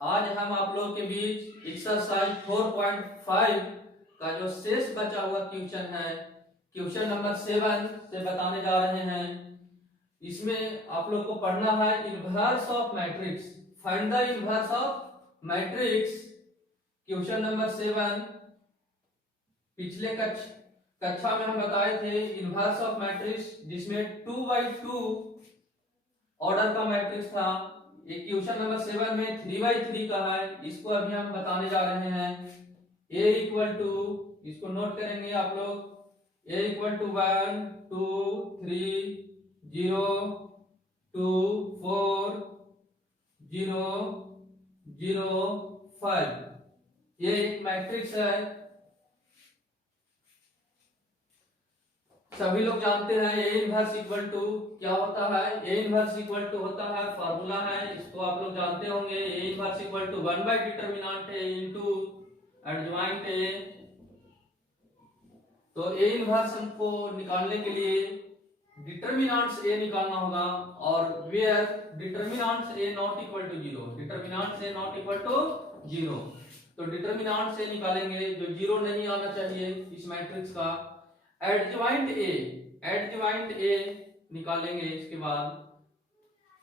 आज हम आप लोगों के बीच एक्सरसाइज 4.5 का जो शेष बचा हुआ क्वेश्चन है, क्वेश्चन नंबर 7 से बताने जा रहे हैं। इसमें आप लोग को पढ़ना है inverse of matrix, find the inverse of matrix. Question number 7 पिछले कक्षा में हम बताए थे इनवर्स ऑफ मैट्रिक्स, जिसमें 2x2 ऑर्डर का मैट्रिक्स था। एक क्वेश्चन नंबर 7 में 3x3 का है, इसको अभी हम बताने जा रहे हैं। a इक्वल टू, इसको नोट करेंगे आप लोग, a इक्वल टू 1 2 3 0 2 4 0 0 5, ये एक मैट्रिक्स है। सभी लोग जानते हैं ए इनवर्स इक्वल टू क्या होता है। ए इनवर्स इक्वल टू होता है, फार्मूला है, इसको आप लोग जानते होंगे। A inverse equal to 1 by determinant A into adjoint A. तो ए इनवर्स हमको निकालने के लिए डिटरमिनेंट्स ए निकालना होगा, और where determinants A not equal to 0, determinants A not equal to 0। तो डिटरमिनेंट्स ए निकालेंगे जो 0 नहीं आना चाहिए इस मैट्रिक्स का। एडजॉइंट ए निकालेंगे इसके बाद।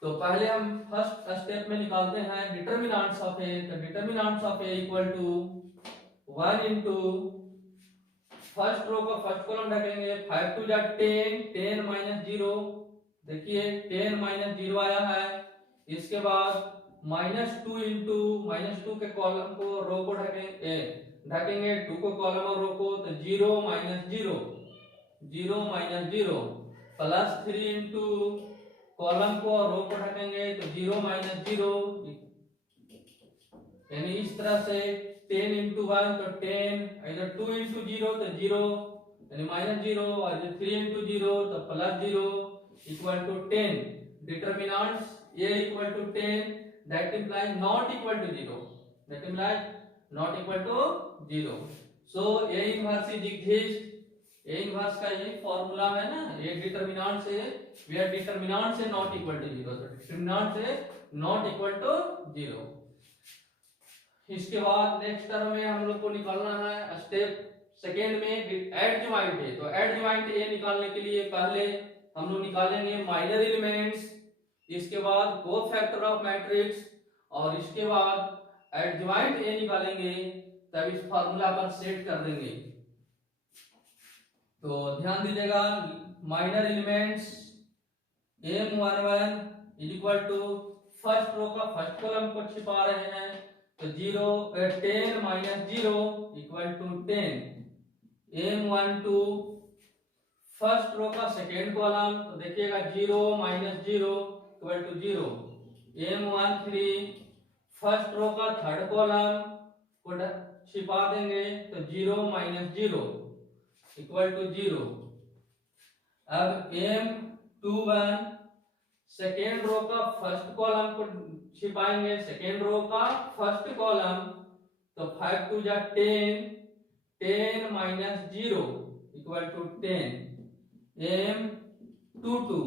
तो पहले हम फर्स्ट स्टेप में निकालते हैं डिटरमिनेंट्स ऑफ ए। तो determinants of A equal to 1 into first row को फर्स्ट कॉलम रखेंगे, 5 टू जा 10, 10 माइनस 0, देखिए 10 माइनस 0 आया है। इसके बाद -2 इंटू -2 के कॉलम को रो को ढकेंगे 2 को कॉलम और रो को, तो 0 minus 0 0 minus 0 plus 3 into column को और रो को ढकेंगे तो 0 माइनस 0, यानी इस तरह से 10 इंटू 1 तो 10, इधर 2 इंटू 0 तो 0 यानी माइनस 0, और 3 इंटू 0 तो plus 0 equal to 10। Determinants a equal to 10, that implies not equal to 0, that implies not equal to 0। So a inverse is exist. A inverse का ये फॉर्मूला है ना, ये डिटरमिनेंट से वेयर डिटरमिनेंट से नॉट इक्वल टू 0, तो determinant से not equal to 0। इसके बाद नेक्स्ट टर्म में हम लोग को निकालना है स्टेप सेकेंड में एडजॉइंट ए। तो एडजॉइंट ए निकालने के लिए पहले हम लोग निकालेंगे माइनर एलिमेंट्स, इसके बाद कोफैक्टर ऑफ मैट्रिक्स, और इसके बाद एडजॉइंट ए निकालेंगे, तब इस फार्मूला पर सेट कर देंगे। तो ध्यान दीजिएगा, minor elements m11 is equal to first row का फर्स्ट कॉलम को छिपा रहे हैं, तो 10 minus 0 equal to 10। m12 first row का सेकेंड कॉलम, तो देखिएगा 0 minus 0 equal to 0। m13 first row का थर्ड कॉलम को छिपा देंगे, तो 0 माइनस 0 इक्वल टू 0। अब m21 सेकेंड रो का फर्स्ट कॉलम को छिपाएंगे, सेकेंड रो का फर्स्ट कॉलम, तो 5 टू जा 10, 10 minus 0 equal to 10। m22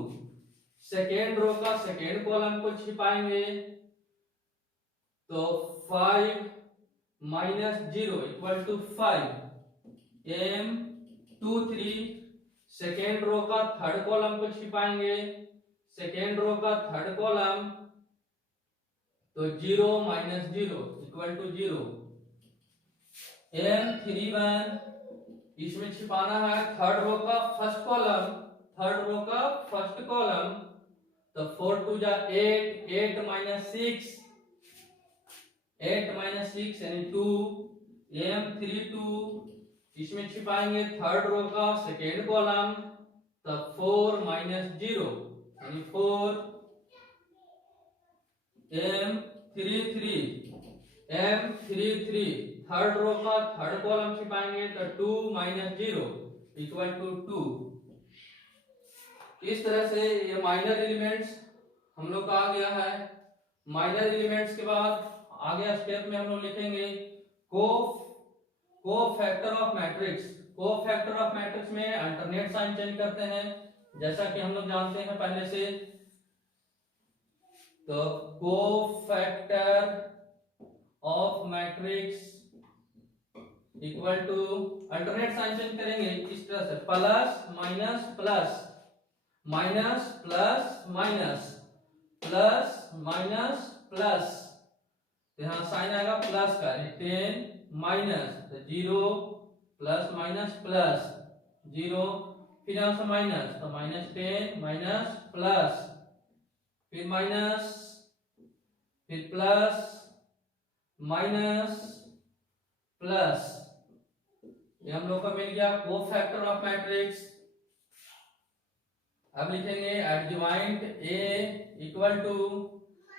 second row का सेकेंड कॉलम को छिपाएंगे, तो 5 minus 0 equal to 5। m23 second row का थर्ड कॉलम को छिपाएंगे, सेकेंड रो का थर्ड कॉलम, तो 0 माइनस 0 इक्वल टू 0। m31 इसमें छिपाना है थर्ड रो का फर्स्ट कॉलम, थर्ड रो का फर्स्ट कॉलम, तो 4 टू जा 8, 8 माइनस 6, 8 माइनस 6 यानी 2। m32 इसमें छिपाएंगे थर्ड रो का सेकेंड कॉलम, तो 4 माइनस 0 यानी 4। m33 थर्ड रो का थर्ड कॉलम छिपाएंगे, तो 2 माइनस 0 इक्वल टू 2। इस तरह से ये माइनर एलिमेंट्स हम लोग का आ गया है। माइनर एलिमेंट्स के बाद आगे स्टेप में हम लोग लिखेंगे cofactor of matrix. Cofactor of matrix में अल्टरनेट साइन चेंज करते हैं, जैसा कि हम लोग जानते हैं पहले से। तो cofactor of matrix equal to, alternate sign change करेंगे इस तरह से, plus minus plus minus plus minus plus minus plus, यहाँ साइन आएगा प्लस का, 10 माइनस 0 प्लस माइनस प्लस 0, फिर यहाँ से माइनस तो माइनस 10 माइनस प्लस, फिर माइनस, फिर प्लस माइनस प्लस, ये हम लोग का मिल गया कोफैक्टर ऑफ मैट्रिक्स। अब लिखेंगे adjoint A equal to,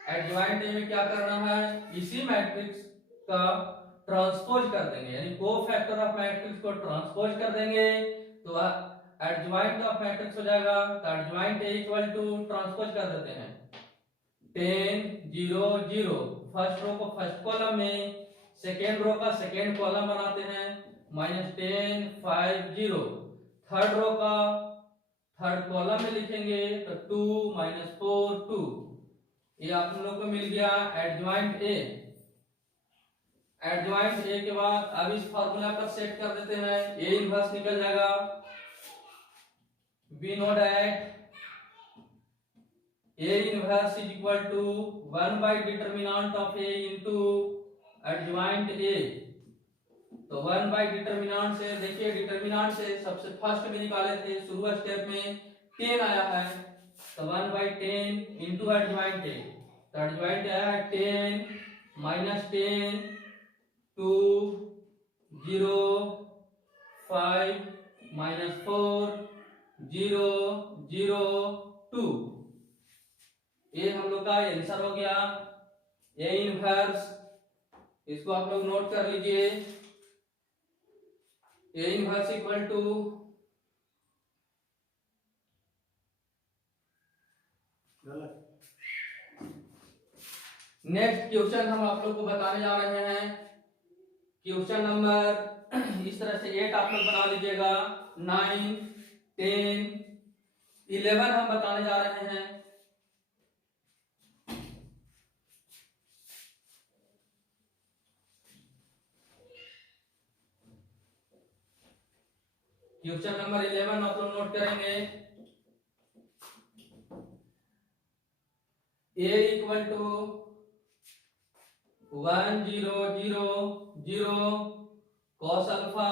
adjoint A में क्या करना है, इसी मैट्रिक्स का ट्रांसपोज कर देंगे, यानी कोफैक्टर ऑफ मैट्रिक्स को ट्रांसपोज कर देंगे तो एडजॉइंट ऑफ मैट्रिक्स हो जाएगा। तो adjoint A equal to transpose कर देते हैं 10 0 0, फर्स्ट रो को फर्स्ट कॉलम में, सेकेंड रो का सेकेंड कॉलम बनाते हैं, -10 5 0, थर्ड रो का थर्ड कॉलम में लिखेंगे तो 2 -4 2, ये आप लोग को मिल गया एडजॉइंट ए। एडजॉइंट ए के बाद अब इस फार्मूला पर सेट कर देते हैं, ए इनवर्स निकल जाएगा, we know that A inverse is equal to 1 by determinant of A into adjoint A। तो 1 by determinant से देखिए, डिटर्मिनेंट से सबसे फर्स्ट में निकाले थे, शुरू स्टेप में 10 आया है, तो 1 by 10 into adjoint A, तो adjoint आया है 10 -10 2 0 5 -4 0 0 2, ये हम लोग का आंसर हो गया ए इनवर्स। इसको आप लोग नोट कर लीजिए, A inverse equal to, next question हम आप लोग को बताने जा रहे हैं, क्वेश्चन नंबर इस तरह से 8 आप लोग बना लीजिएगा, 9 10 11 हम बताने जा रहे हैं। क्वेश्चन नंबर 11 आप लोग नोट करेंगे, a equal to 1 0 0 0 cos alpha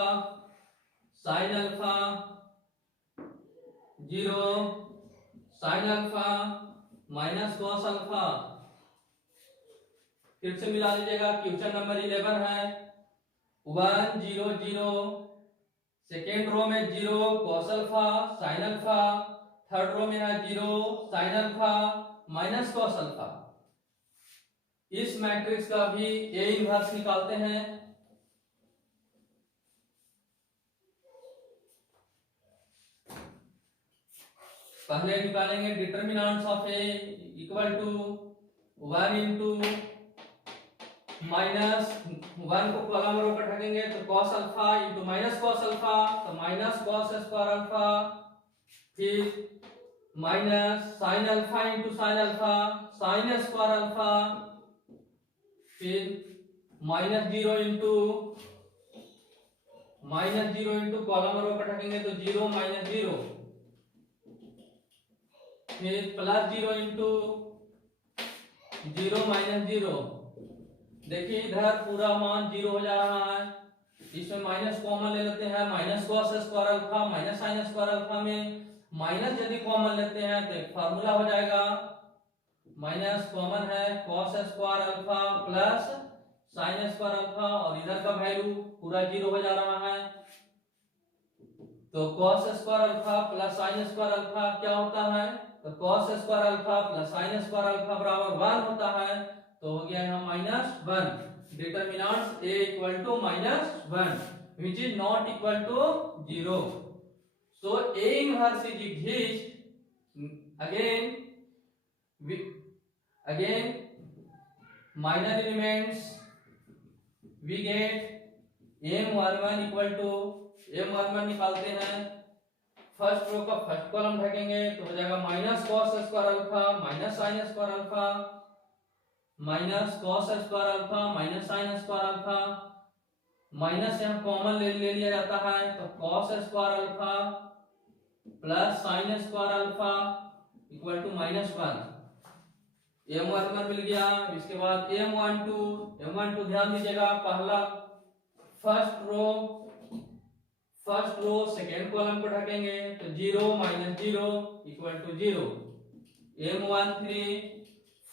sin alpha 0 sin alpha minus cos alpha. फिर से मिला लीजिएगा, क्वेश्चन नंबर 11 है 1 0 0, सेकेंड रो में 0 cos alpha sin alpha, third row में है 0 sin alpha minus cos alpha. इस मैट्रिक्स का भी ए इनवर्स निकालते हैं। पहले निकालेंगे determinants of A equal to 1 into minus 1 को कॉलम रो पर रखेंगे तो cos alpha into minus cos alpha, तो माइनस cos स्क्वायर अल्फा, फिर minus sin alpha into sin alpha sin square alpha, फिर -0 इंटू कॉलम रो पर रखेंगे तो 0 -0, फिर +0 इंटू 0 -0। देखिए इधर पूरा मान 0 हो जा रहा है, इसमें माइनस कॉमन ले लेते हैं, minus cos square alpha minus sin square alpha में माइनस यदि कॉमन लेते हैं तो एक फार्मूला हो जाएगा, माइनस कॉमन है cos square alpha plus sin square alpha, और इधर का वैल्यू पूरा 0 हो जा रहा है, तो cos square alpha plus sin square alpha क्या होता है, तो cos square alpha plus sin square alpha बराबर 1 होता है, तो हो गया यहाँ -1। Determinants a equal to -1 which is not equal to 0, so a inverse is exist again minor elements we get m11 equal to, m11 निकालते हैं, फर्स्ट रो का फर्स्ट कॉलम ढकेंगे तो हो जाएगा minus cos square alpha minus sin square alpha, minus cos square alpha minus sine square alpha, minus यहाँ common ले लिया जाता है, तो cos square alpha plus sine square alpha equal to -1। m1 मिल गया। इसके बाद m12 ध्यान दीजिएगा, पहला फर्स्ट रो सेकेंड कॉलम को ढकेंगे तो 0 - 0 equal to 0। m13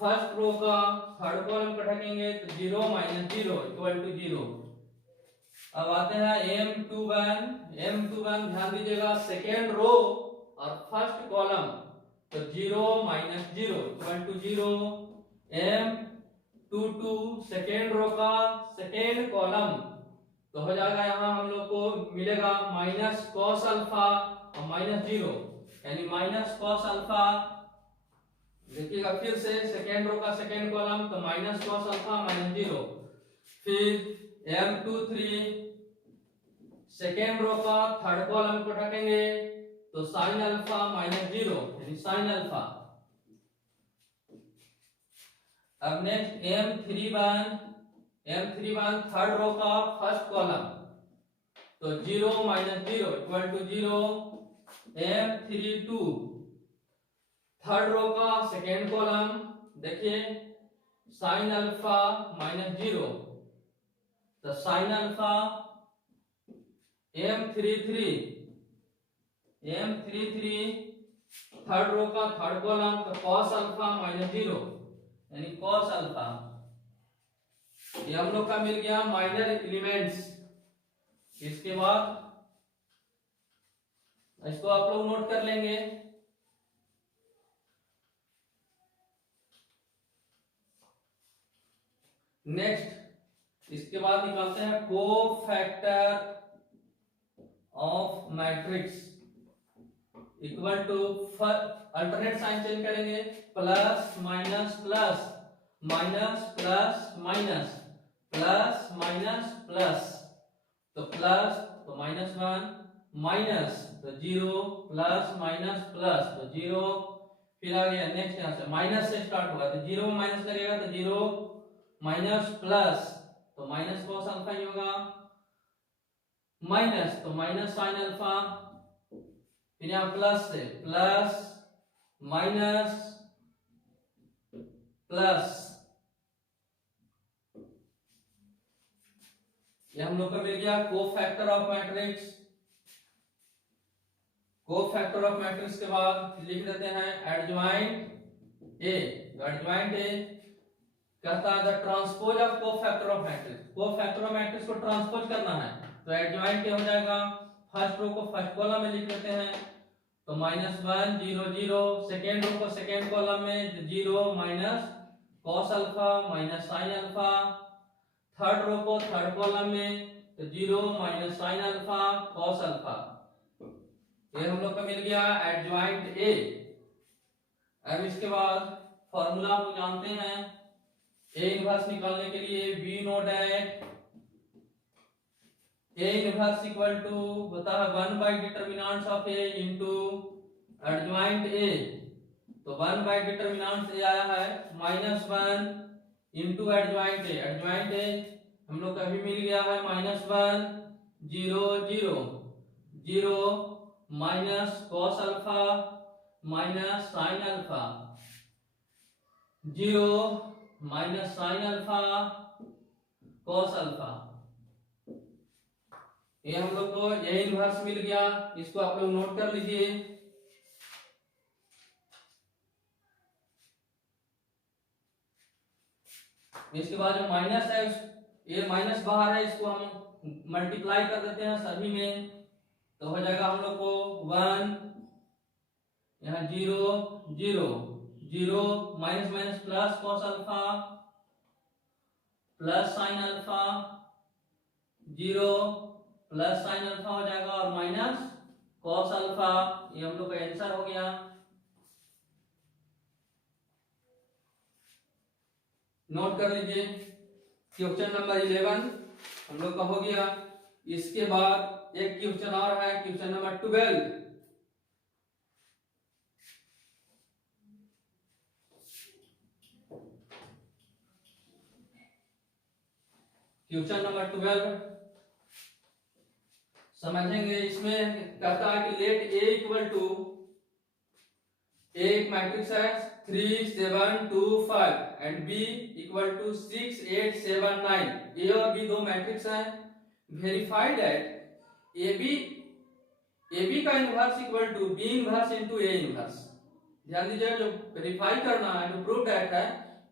first row का थर्ड कॉलम को ढकेंगे तो 0 - 0 इक्वल टू 0। अब आते हैं m21 ध्यान दीजिएगा, सेकेंड रो और फर्स्ट कॉलम तो 0 - 0 equal to 0। m22 second row का सेकेंड कॉलम तो हो जाएगा, यहाँ हम लोग को मिलेगा माइनस कॉस अल्फा और -0, यानी माइनस कॉस अल्फा। देखिएगा फिर से सेकेंड रो का सेकेंड कॉलम तो माइनस कॉस अल्फा -0। फिर m23 सेकेंड रो का थर्ड कॉलम को ढकेंगे तो साइन अल्फा -0 यानी साइन अल्फा। अब नेक्स्ट m31 थर्ड रो का फर्स्ट कॉलम तो 0 - 0 equal to 0। m32 third row का सेकेंड कॉलम देखिए साइन अल्फा -0 तो sine alpha. m33 third row का थर्ड कॉलम तो कॉस अल्फा -0 यानी कॉस अल्फा। ये हम लोग का मिल गया माइनर एलिमेंट्स। इसके बाद इसको आप लोग नोट कर लेंगे। नेक्स्ट इसके बाद निकालते हैं cofactor of matrix equal to, alternate sign change करेंगे, plus minus plus minus plus minus plus minus plus तो प्लस तो -1 माइनस तो 0 प्लस माइनस प्लस तो 0। फिर आ गया नेक्स्ट, यहां से माइनस से स्टार्ट होगा तो 0 में माइनस लगेगा तो 0 माइनस प्लस तो माइनस कॉस अल्फा ही होगा, माइनस तो माइनस साइन अल्फा। फिर यहां प्लस से प्लस माइनस प्लस, ये हम लोग का मिल गया cofactor of matrix. Cofactor of matrix के बाद लिख देते हैं एडजॉइंट ए। एडजॉइंट ए कहता है the transpose of cofactor of matrix. Cofactor of matrix को ट्रांसपोज करना है तो एडजॉइंट ए हो जाएगा, फर्स्ट रो को फर्स्ट कॉलम में लिख देते हैं तो -1 0 0, सेकेंड रो को सेकेंड कॉलम में 0 minus cos alpha minus sine alpha, third row को थर्ड कॉलम में तो 0 minus sine alpha cos alpha. ये हम लोग का मिल गया एडजॉइंट ए। अब इसके बाद फॉर्मूला हम जानते हैं, ए इनवर्स निकालने के लिए we know that A inverse equal to होता है 1 by determinants of A into adjoint A. तो 1 बाई डिटर्मिनेंट्स ए आया है -1 into adjoint A. Adjoint A हम लोग का अभी मिल गया है -1 0 0 0 minus cos alpha minus sine alpha 0 minus sine alpha cos alpha. ये हम लोग को ये इनवर्स मिल गया, इसको आप लोग नोट कर लीजिए। इसके बाद जो माइनस है, ये माइनस बाहर है, इसको हम मल्टीप्लाई कर देते हैं सभी में तो हो जाएगा हम लोग को 1 यहाँ 0 0 0 minus minus plus cos alpha plus sign alpha 0 plus sine alpha हो जाएगा और माइनस कॉस अल्फा। ये हम लोग का आंसर हो गया। नोट कर लीजिए क्वेश्चन नंबर 11 हम लोग का हो गया। इसके बाद एक क्वेश्चन और है, क्वेश्चन नंबर 12। क्वेश्चन नंबर 12 समझेंगे। इसमें कहता है कि लेट ए इक्वल टू, एक मैट्रिक्स है 3 7 2 5 and B equal to 6 8 7 9। A और बी दो मैट्रिक्स हैं। वेरीफाइड दैट ए बी का inverse equal to B inverse into A inverse. ध्यान दीजिए, जो वेरीफाई करना है, जो प्रूव दैट है,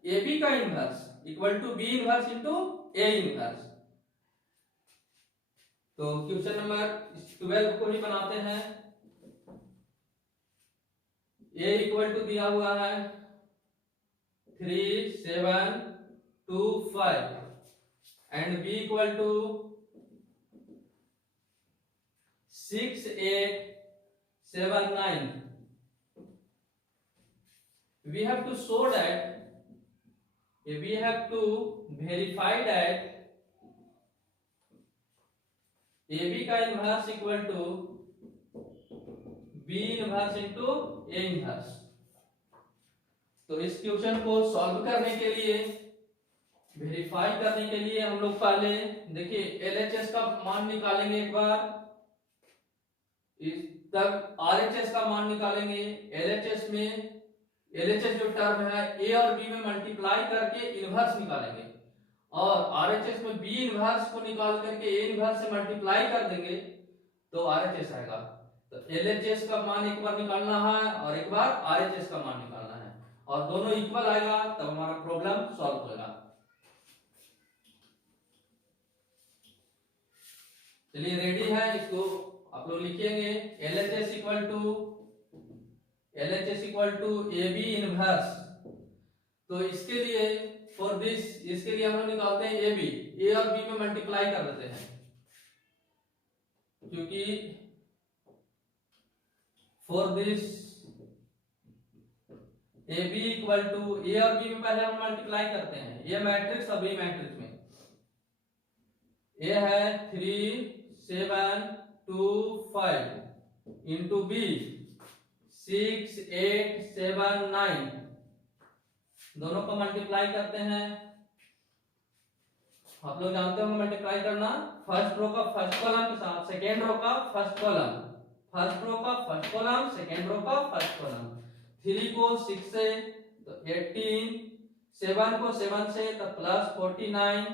ए बी का inverse equal to B inverse into A inverse. तो क्वेश्चन नंबर 12 को ही बनाते हैं। ए इक्वल टू दिया हुआ है 3 7 2 5 and B equal to 6 8 7 9। we have to show that, we have to verify that AB का inverse equal to B inverse into A inverse. तो इस क्वेश्चन को सॉल्व करने के लिए, वेरीफाई करने के लिए हम लोग पहले देखिए LHS का मान निकालेंगे एक बार, तब RHS का मान निकालेंगे। LHS जो टर्म है A और B में मल्टीप्लाई करके इनवर्स निकालेंगे, और RHS में B इनवर्स को निकाल करके A इनवर्स से मल्टीप्लाई कर देंगे तो RHS आएगा। तो LHS का मान एक बार निकालना है और एक बार RHS का मान निकालना है, और दोनों इक्वल आएगा तब हमारा प्रॉब्लम सॉल्व होगा। चलिए रेडी है, इसको आप लोग लिखेंगे। LHS equal to AB inverse. तो इसके लिए इसके लिए हम लोग निकालते हैं AB, A और B में मल्टीप्लाई कर देते हैं, क्योंकि for this AB equal to A और B में पहले हम मल्टीप्लाई करते हैं। ये मैट्रिक्स और B मैट्रिक्स में A है 3 7 2 5 इंटू B 6 8 7 9, दोनों को मल्टीप्लाई करते हैं। आप लोग जानते होंगे मल्टीप्लाई करना, फर्स्ट रो का फर्स्ट कॉलम के साथ सेकेंड रो का फर्स्ट कॉलम, फर्स्ट रो का फर्स्ट कॉलम सेकेंड रो का फर्स्ट कॉलम। 3 को 6 से तो 18, 7 को 7 से तो प्लस 49,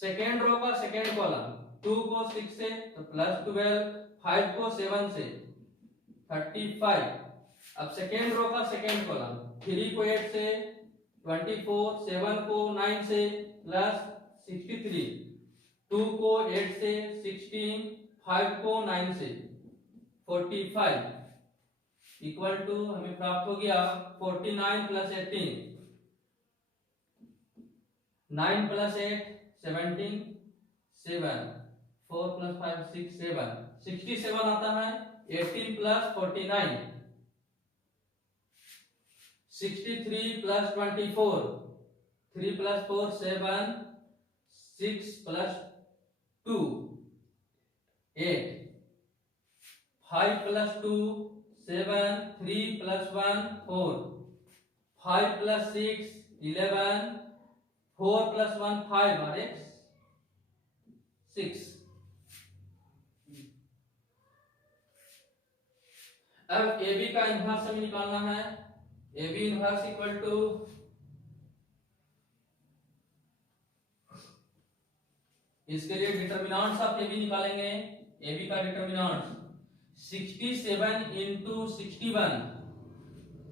सेकेंड रो का सेकेंड कॉलम 2 को 6 से तो प्लस 12, 5 को 7 से 35। अब सेकेंड रो का सेकेंड कॉलम 3 को 8 से 24, 7 को 9 से प्लस 63, 2 को 8 से 16, 5 को 9 से 45 इक्वल टू हमें प्राप्त हो गया 49 प्लस 18, 9 प्लस 8 17, 7 4 प्लस 5 6 7 67 आता है। 18 plus 49 63 plus 24, 3 plus 4 7, 6 plus 2 8, 5 plus 2 7, 3 plus 1 4, 5 plus 6 11, 4 plus 1 5 और 6। अब AB का इनवर्स हमें निकालना है। AB इनवर्स इक्वल टू इसके लिए डिटरमिनेंट्स ऑफ AB निकालेंगे। AB का डिटरमिनेंट 67 इंटू 61,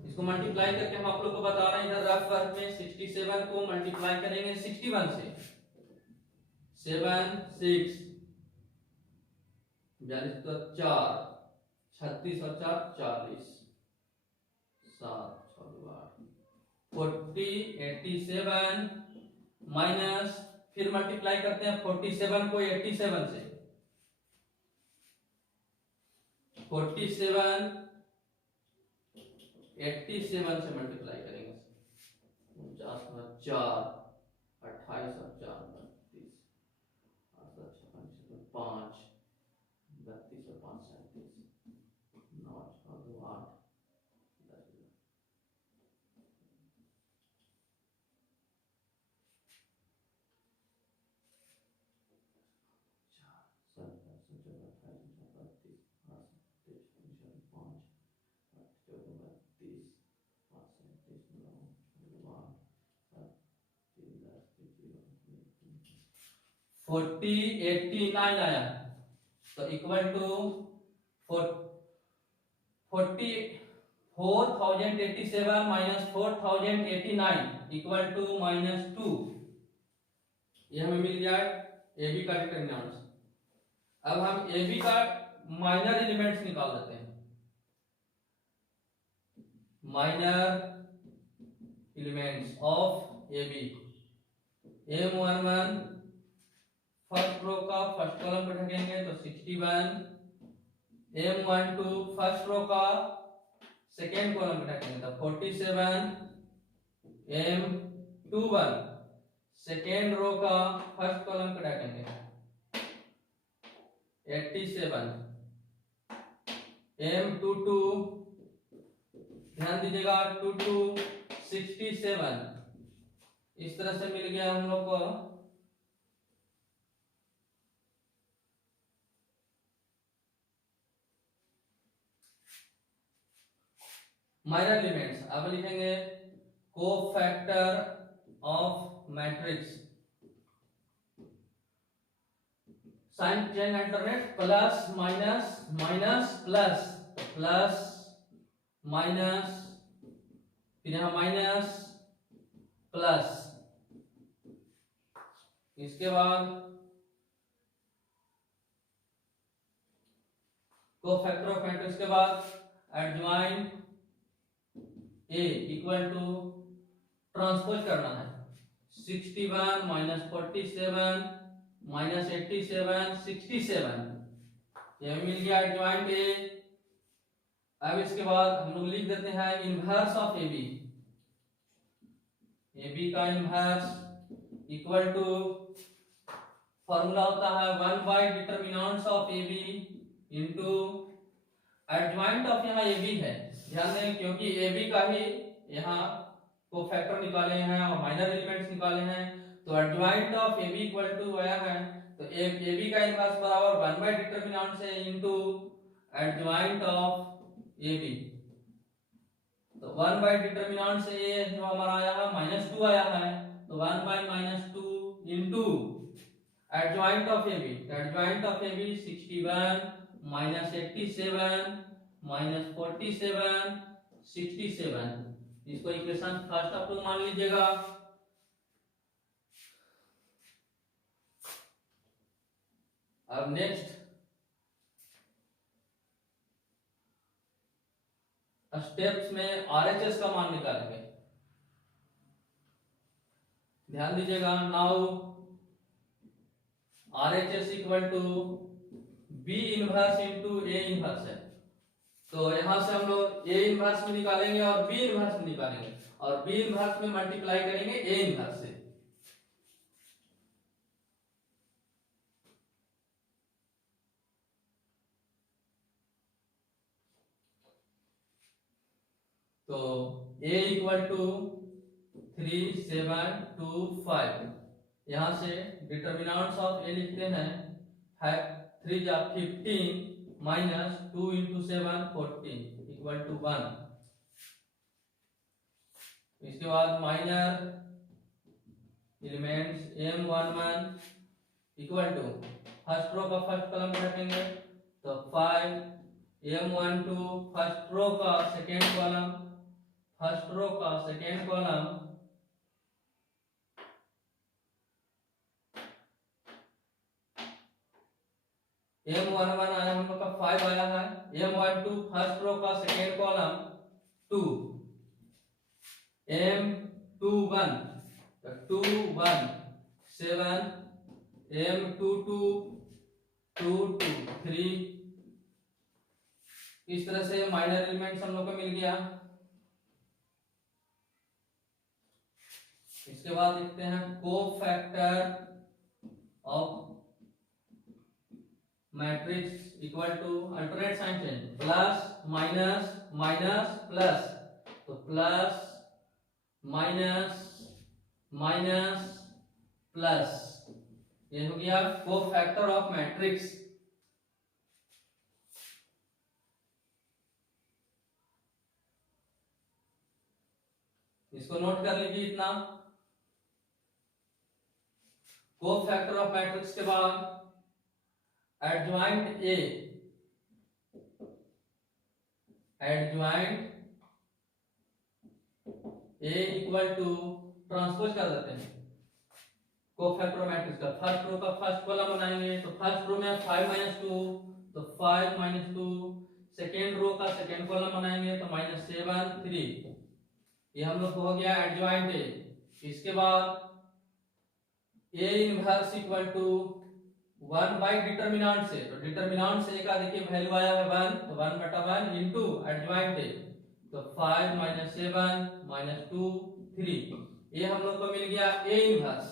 इसको मल्टीप्लाई करके हम आप लोग को बता रहे हैं इधर रफ वर्क में। 67 को मल्टीप्लाई करेंगे 61 से, 7 6 42 तो 4 36 और 4 40, 7 6 8 40 87 माइनस, फिर मल्टीप्लाई करते हैं 47 को 87 से, 47 87 से मल्टीप्लाई करेंगे 50 और 4 28 और 4 32 8 और 6 5 32 और 5 37 9 और 2 8 10। 4089 आया, तो equal to 4087 minus 4089 equal to -2। ये हमें मिल गया ए बी का डिटरमिनेंट। अब हम ए बी का माइनर एलिमेंट्स निकाल देते हैं। Minor elements of A B, M11 first row का फर्स्ट कॉलम पे रखेंगे तो 61, M12 फर्स्ट रो का सेकेंड कॉलम पे रखेंगे तो 47, M21 सेकेंड रो का फर्स्ट कॉलम पे रखेंगे 87, M22 ध्यान दीजिएगा 22 67। इस तरह से मिल गया हम लोग को माइनर एलिमेंट्स। अब लिखेंगे cofactor of matrix, sign change alternate, plus minus minus plus, plus minus, फिर यहां माइनस प्लस, इसके बाद कोफैक्टर ऑफ मैट्रिक्स के बाद adjoint A equal to transpose करना है 61 माइनस 47 माइनस 87 67, ये मिल गया एडजॉइंट ए। अब इसके बाद हम लोग लिख देते हैं inverse of A B, A B का इनवर्स इक्वल टू फॉर्मूला होता है 1 by determinants of A B into adjoint of, यहाँ ए बी है ध्यान दें क्योंकि ए बी का ही यहाँ कोफैक्टर निकाले हैं और माइनर एलिमेंट्स निकाले हैं, तो adjoint of A B equal to आया है तो ए बी का इनवर्स बराबर 1 बाय डिटरमिनेंट से into adjoint of A B. तो 1 बाय डिटरमिनेंट से ये जो हमारा आया है -2 आया है, तो 1 by -2 into adjoint of A B, adjoint of A B 61 minus 87 minus 47 67, इसको इक्वेशन फर्स्ट ऑफ टू मान लीजिएगा। अब नेक्स्ट स्टेप्स में आरएचएस का मान निकालेंगे, ध्यान दीजिएगा। Now RHS equal to B inverse into A inverse है, तो यहां से हम लोग ए इनवर्स में निकालेंगे और बी इनवर्स में निकालेंगे और बी इनवर्स में मल्टीप्लाई करेंगे ए इनवर्स से। तो a इक्वल टू 3725, यहां से डिटरमिनेंट्स ऑफ ए लिखते हैं 3 जा 15 माइनस 2 इंटू 7 14 इक्वल टू 1। इसके बाद minor elements M11 equal to first row का फर्स्ट कॉलम रखेंगे तो 5, M12 फर्स्ट रो का सेकेंड कॉलम, फर्स्ट रो का सेकेंड कॉलम M11 आया हम लोग का 5 आया है, M12 फर्स्ट रो का सेकेंड कॉलम 2, M21 2 1 7, M22 2 2 3। इस तरह से माइनर एलिमेंट्स हम लोग को मिल गया। इसके बाद लिखते हैं cofactor of matrix equal to alternate sign change, plus minus minus plus, तो प्लस माइनस माइनस प्लस, ये हो गया कोफैक्टर ऑफ मैट्रिक्स। इसको नोट कर लीजिए इतना। कोफैक्टर ऑफ मैट्रिक्स के बाद adjoint A equal to transpose कर देते हैं कोफैक्टर ऑफ मैट्रिक्स का। फर्स्ट रो का फर्स्ट कॉलम बनाएंगे तो फर्स्ट रो में 5 - 2 तो 5 - 2। सेकेंड रो का सेकेंड कॉलम बनाएंगे तो -7 3। ये हम लोग को हो गया एडजॉइंट ए। इसके बाद A inverse equal to 1 by determinant से, तो डिटर्मिनेंट से का देखिए वैल्यू आया है 1, तो 1/1 इनटू एडजॉइंट ए, तो 5 - 7 - 2 3। ये हम लोग को मिल गया ए इनवर्स,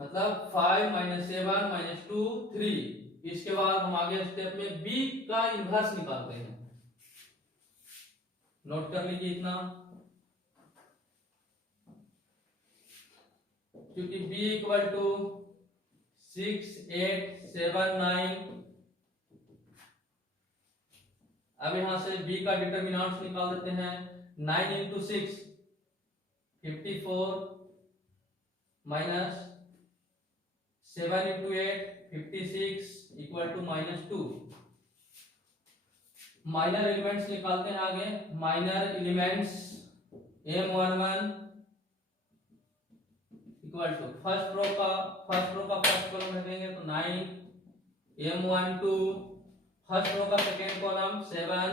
मतलब 5 - 7 - 2 3। इसके बाद हम आगे स्टेप में बी का इनवर्स निकालते हैं। नोट कर लीजिए इतना, क्योंकि b इक्वल टू 6 8 7 9। अब यहां से b का डिटर्मिनेंट निकाल देते हैं। 9 × 6 54 minus 7 × 8 56 equal to -2। Minor elements निकालते हैं आगे। Minor elements m11 equal to first row का फर्स्ट कॉलम रखेंगे तो 9, m12 फर्स्ट रो का सेकेंड कॉलम 7,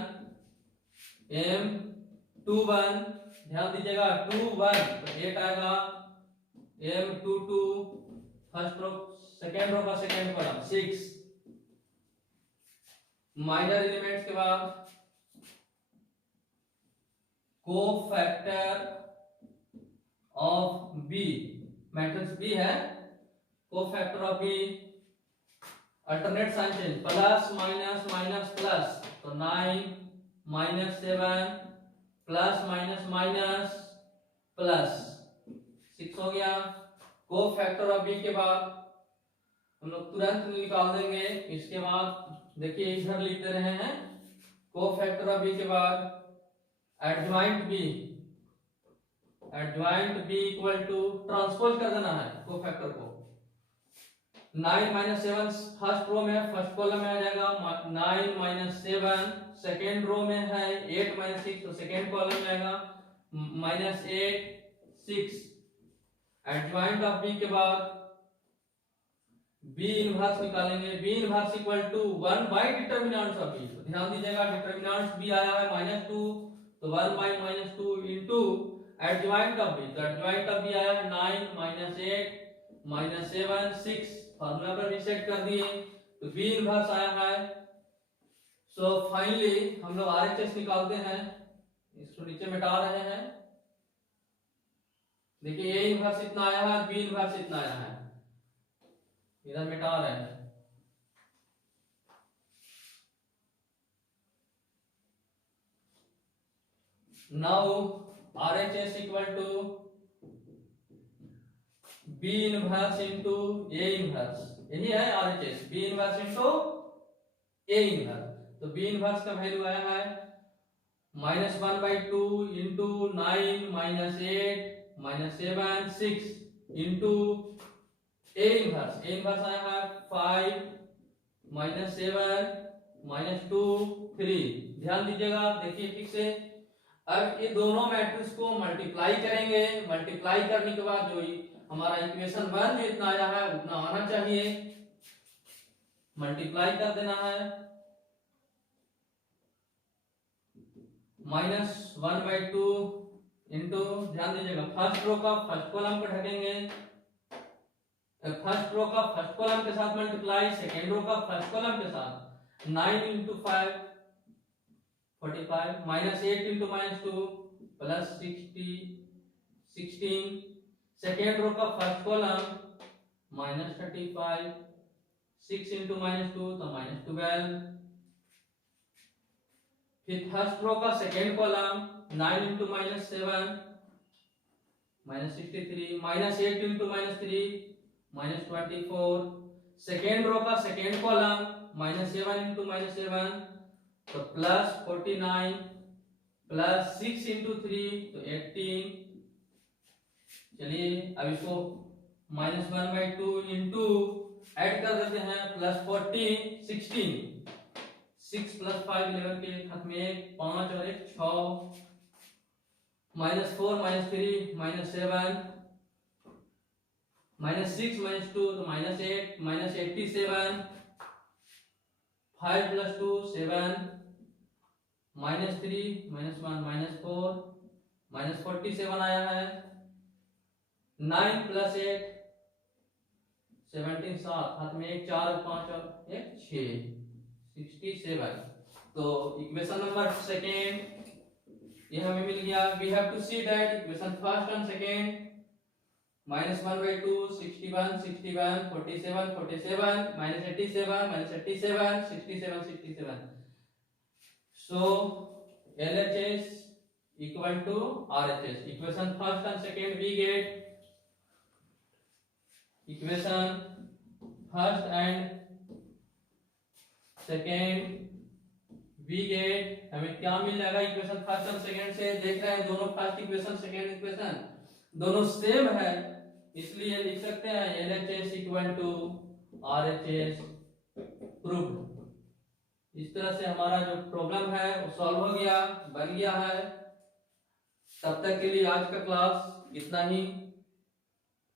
m21 ध्यान दीजिएगा 21 तो 8 आएगा, m22 first row second row का सेकेंड कॉलम 6। माइनर एलिमेंट्स के बाद cofactor of B, matrix B है, cofactor of B alternate sign change, plus minus minus plus, तो 9 - 7 प्लस माइनस माइनस प्लस 6 हो गया। कोफैक्टर ऑफ बी के बाद हम लोग तुरंत निकाल देंगे। इसके बाद देखिए इधर लिख दे रहे हैं कोफैक्टर ऑफ बी के बाद adjoint B equal to transpose कर देना है कोफैक्टर को। 9 - 7 फर्स्ट रो में फर्स्ट कॉलम में आ जाएगा, 9 - 7 सेकेंड रो में है, 8 - 6 तो सेकेंड कॉलम में आएगा, -8 6। एडजॉइंट ऑफ बी के बाद बी इनवर्स निकालेंगे। B inverse equal to 1 by determinant of B, तो ध्यान दीजिएगा डिटर्मिनेंट बी आया है -2 तो 1 by -2 into adjoint of B, तो एडजॉइंट ऑफ बी आया है 9 - 8 - 7 6। फार्मूला पर रीसेट कर दिए तो बी इनवर्स आया है। सो फाइनली हम लोग आरएचएस निकालते हैं, इसको नीचे मिटा रहे हैं। देखिए ए इनवर्स इतना आया है, बी इनवर्स इतना आया है, इधर मिटा रहे हैं। Now RHS equal to B inverse into A inverse, यही है RHS, B inverse into A inverse. तो B इनवर्स का वैल्यू आया है -1/2 इनटू 9 - 8 - 7 6 इनटू A इनवर्स आया है 5 - 7 - 2 3। ध्यान दीजिएगा, देखिए ठीक से। अब ये दोनों मैट्रिक्स को मल्टीप्लाई करेंगे। मल्टीप्लाई करने के बाद जो हमारा इक्वेशन 1 जो इतना आया है उतना आना चाहिए, मल्टीप्लाई कर देना है। -1/2 इनटू, ध्यान दीजिएगा फर्स्ट रो का फर्स्ट कॉलम को ढकेंगे, फर्स्ट रो का फर्स्ट कॉलम के साथ मल्टीप्लाई, सेकेंड रो का फर्स्ट कॉलम के साथ 9 × 5 45 -8 × -2 प्लस 16। सेकेंड रो का फर्स्ट कॉलम -35 6 × -2 तो -12। फिर फर्स्ट रो का सेकेंड कॉलम 9 × -7 -63 -8 × -3 -24। सेकेंड रो का सेकेंड कॉलम -7 × -7 तो +49 प्लस 6 × 3 तो 18। चलिए अब इसको -1/2 इंटू ऐड कर देते हैं +40 16 6 + 5 11 के हाथ में 1 5 और 1 6 -4 -3 -7 -6 -2 तो -8 -87 5 + 2 7 -3 -1 -4 -47 आया है 9 + 8 17 7 हाथ में 1 4 5 और 1 6 67 तो इक्वेशन नंबर सेकेंड ये हमें मिल गया we have to see that equation first and second -1/2 61 61 47 47 -87 -87 67 67 so LHS equal to RHS equation first and second we get equation first and second we get हमें क्या मिल जाएगा इक्वेशन फर्स्ट और second से देख रहे हैं दोनों फर्स्ट इक्वेशन सेकंड इक्वेशन दोनों सेम है इसलिए लिख सकते हैं LHS equal to RHS proved. इस तरह से हमारा जो प्रॉब्लम है वो सॉल्व हो गया बन गया है। तब तक के लिए आज का क्लास इतना ही।